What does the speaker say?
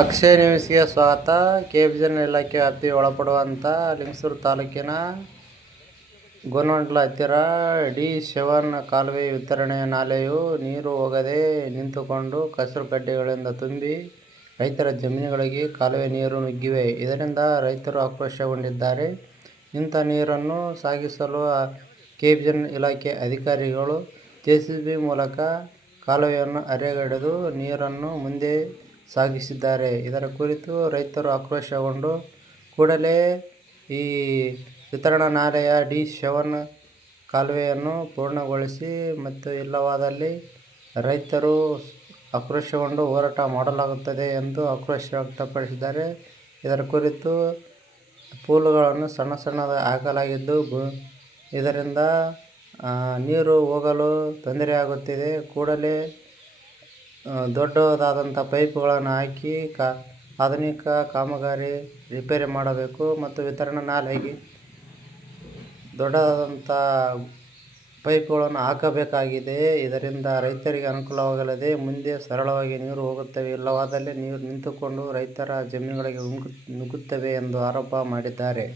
ಅಕ್ಷಯ ನ್ಯೂಸ್ಗೆ ಸ್ವಾಗತ. ಕೆವಿಜನ್ ಇಲಾಖೆ ವ್ಯಾಪ್ತಿಗೆ ಒಳಪಡುವಂಥ ಲಿಂಗಸೂರು ತಾಲೂಕಿನ ಗೋನಹೊಂಡ್ಲ ಹತ್ತಿರ ಡಿ7 ಕಾಲುವೆ ವಿತರಣೆ ನಾಲೆಯು ನೀರು ಹೋಗದೆ ನಿಂತುಕೊಂಡು ಕೆಸರು ಗಡ್ಡೆಗಳಿಂದ ತುಂಬಿ ರೈತರ ಜಮೀನುಗಳಿಗೆ ಕಾಲುವೆ ನೀರು ನುಗ್ಗಿವೆ. ಇದರಿಂದ ರೈತರು ಆಕ್ರೋಶಗೊಂಡಿದ್ದಾರೆ. ನಿಂತ ನೀರನ್ನು ಸಾಗಿಸಲು ಕೆವಿಜನ್ ಇಲಾಖೆ ಅಧಿಕಾರಿಗಳು ಜೆಸಿಬಿ ಮೂಲಕ ಕಾಲುವೆಯನ್ನು ಅರೆಗಡೆದು ನೀರನ್ನು ಮುಂದೆ ಸಾಗಿಸಿದ್ದಾರೆ. ಇದರ ಕುರಿತು ರೈತರು ಆಕ್ರೋಶಗೊಂಡು ಕೂಡಲೇ ಈ ವಿತರಣಾ ನಾಲೆಯ ಡಿ7 ಕಾಲುವೆಯನ್ನು ಪೂರ್ಣಗೊಳಿಸಿ ಮತ್ತು ಇಲ್ಲವಾದಲ್ಲಿ ರೈತರು ಆಕ್ರೋಶಗೊಂಡು ಹೋರಾಟ ಮಾಡಲಾಗುತ್ತದೆ ಎಂದು ಆಕ್ರೋಶ ವ್ಯಕ್ತಪಡಿಸಿದ್ದಾರೆ. ಇದರ ಕುರಿತು ಪೋಲುಗಳನ್ನು ಸಣ್ಣದಾಗಿ ಹಾಕಲಾಗಿದ್ದು ಇದರಿಂದ ನೀರು ಹೋಗಲು ತೊಂದರೆಯಾಗುತ್ತಿದೆ. ಕೂಡಲೇ ದೊಡ್ಡದಾದಂಥ ಪೈಪುಗಳನ್ನು ಹಾಕಿ ಆಧುನಿಕ ಕಾಮಗಾರಿ ರಿಪೇರಿ ಮಾಡಬೇಕು ಮತ್ತು ವಿತರಣಾ ನಾಲೆಗೆ ದೊಡ್ಡದಾದಂಥ ಪೈಪುಗಳನ್ನು ಹಾಕಬೇಕಾಗಿದೆ. ಇದರಿಂದ ರೈತರಿಗೆ ಅನುಕೂಲವಾಗಲಿದೆ. ಮುಂದೆ ಸರಳವಾಗಿ ನೀರು ಹೋಗುತ್ತವೆ, ಇಲ್ಲವಾದಲ್ಲಿ ನೀರು ನಿಂತುಕೊಂಡು ರೈತರ ಜಮೀನುಗಳಿಗೆ ನುಗ್ಗುತ್ತವೆ ಎಂದು ಆರೋಪ ಮಾಡಿದ್ದಾರೆ.